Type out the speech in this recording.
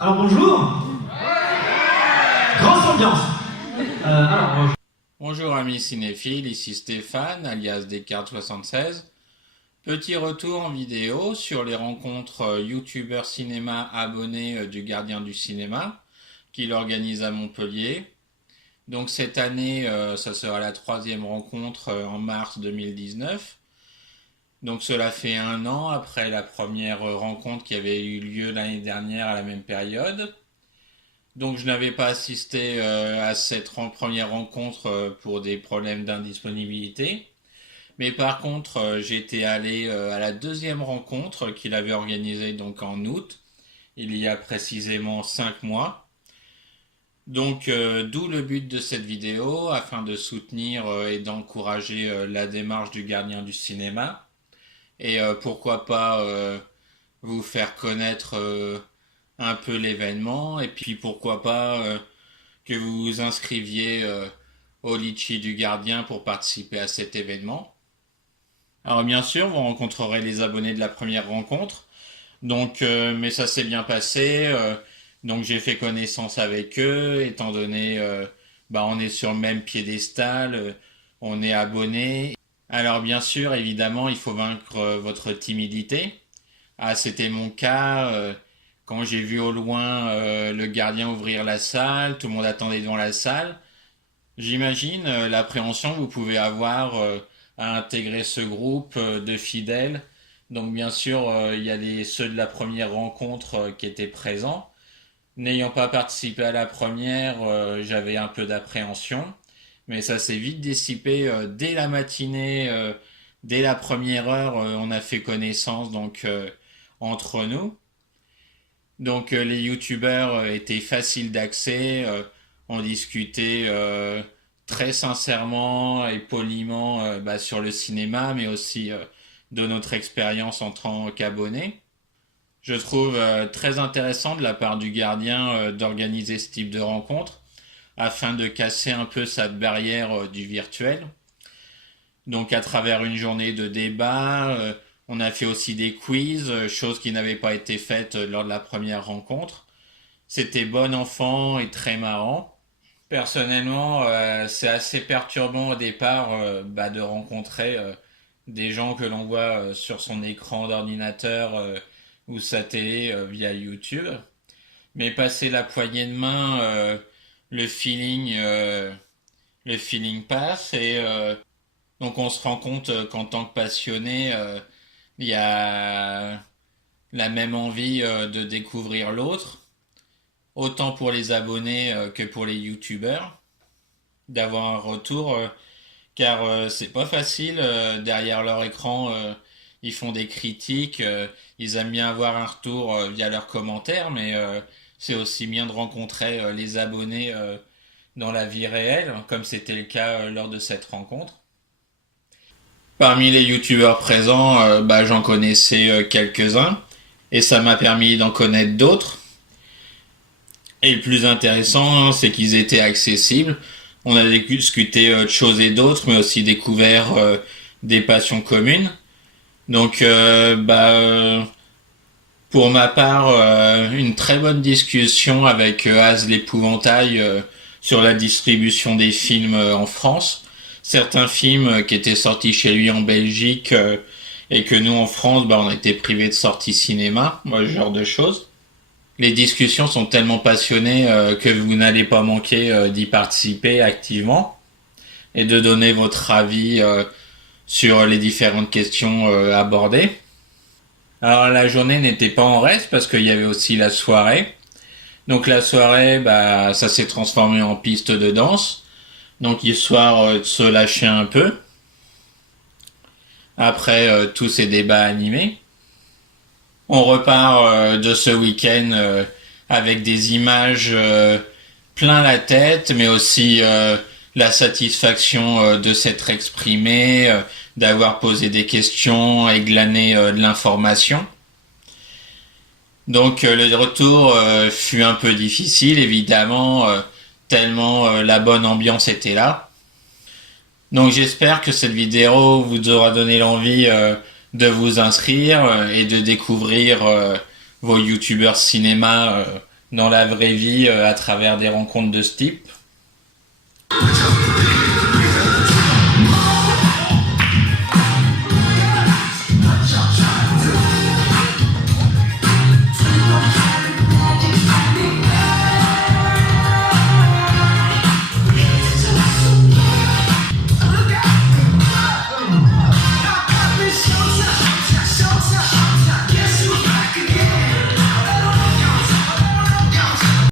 Alors bonjour, grosse ambiance. Alors, Bonjour amis cinéphiles, ici Stéphane, alias Descartes76. Petit retour en vidéo sur les rencontres youtubeurs cinéma abonnés du Gardien du cinéma, qu'il organise à Montpellier. Donc cette année, ça sera la troisième rencontre en mars 2019. Donc cela fait un an après la première rencontre qui avait eu lieu l'année dernière à la même période. Donc je n'avais pas assisté à cette première rencontre pour des problèmes d'indisponibilité. Mais par contre, j'étais allé à la deuxième rencontre qu'il avait organisée donc en août, il y a précisément 5 mois. Donc d'où le but de cette vidéo, afin de soutenir et d'encourager la démarche du gardien du cinéma. Et pourquoi pas vous faire connaître un peu l'événement. Et puis pourquoi pas que vous vous inscriviez au Litchi du Gardien pour participer à cet événement. Alors bien sûr, vous rencontrerez les abonnés de la première rencontre. Donc, mais ça s'est bien passé. Donc j'ai fait connaissance avec eux, étant donné, on est sur le même piédestal, on est abonnés. Alors bien sûr, évidemment, il faut vaincre votre timidité. Ah, c'était mon cas. Quand j'ai vu au loin le gardien ouvrir la salle, tout le monde attendait devant la salle. J'imagine l'appréhension que vous pouvez avoir à intégrer ce groupe de fidèles. Donc bien sûr, il y a ceux de la première rencontre qui étaient présents. N'ayant pas participé à la première, j'avais un peu d'appréhension. Mais ça s'est vite dissipé dès la matinée, dès la première heure, on a fait connaissance entre nous. Donc les youtubeurs étaient faciles d'accès, on discutait très sincèrement et poliment sur le cinéma, mais aussi de notre expérience en tant qu'abonné. Je trouve très intéressant de la part du gardien d'organiser ce type de rencontre afin de casser un peu cette barrière du virtuel. Donc à travers une journée de débat, on a fait aussi des quiz, chose qui n'avait pas été faite lors de la première rencontre. C'était bon enfant et très marrant. Personnellement, c'est assez perturbant au départ de rencontrer des gens que l'on voit sur son écran d'ordinateur ou sa télé via YouTube. Mais passer la poignée de main, le feeling, le feeling passe et donc on se rend compte qu'en tant que passionné, il y a la même envie de découvrir l'autre, autant pour les abonnés que pour les youtubeurs, d'avoir un retour, car c'est pas facile, derrière leur écran, ils font des critiques, ils aiment bien avoir un retour via leurs commentaires, mais c'est aussi bien de rencontrer les abonnés dans la vie réelle, comme c'était le cas lors de cette rencontre. Parmi les youtubeurs présents, j'en connaissais quelques-uns et ça m'a permis d'en connaître d'autres. Et le plus intéressant, c'est qu'ils étaient accessibles. On a discuté de choses et d'autres, mais aussi découvert des passions communes. Donc, pour ma part, une très bonne discussion avec Az l'épouvantail sur la distribution des films en France. Certains films qui étaient sortis chez lui en Belgique et que nous en France, on a été privés de sortie cinéma, ce genre de choses. Les discussions sont tellement passionnées que vous n'allez pas manquer d'y participer activement et de donner votre avis sur les différentes questions abordées. Alors la journée n'était pas en reste parce qu'il y avait aussi la soirée. Donc la soirée, ça s'est transformé en piste de danse. Donc histoire de se lâcher un peu après tous ces débats animés. On repart de ce week-end avec des images plein la tête, mais aussi la satisfaction de s'être exprimé, d'avoir posé des questions et glané de l'information. Donc le retour fut un peu difficile, évidemment, tellement la bonne ambiance était là. Donc j'espère que cette vidéo vous aura donné l'envie de vous inscrire et de découvrir vos youtubeurs cinéma dans la vraie vie à travers des rencontres de ce type.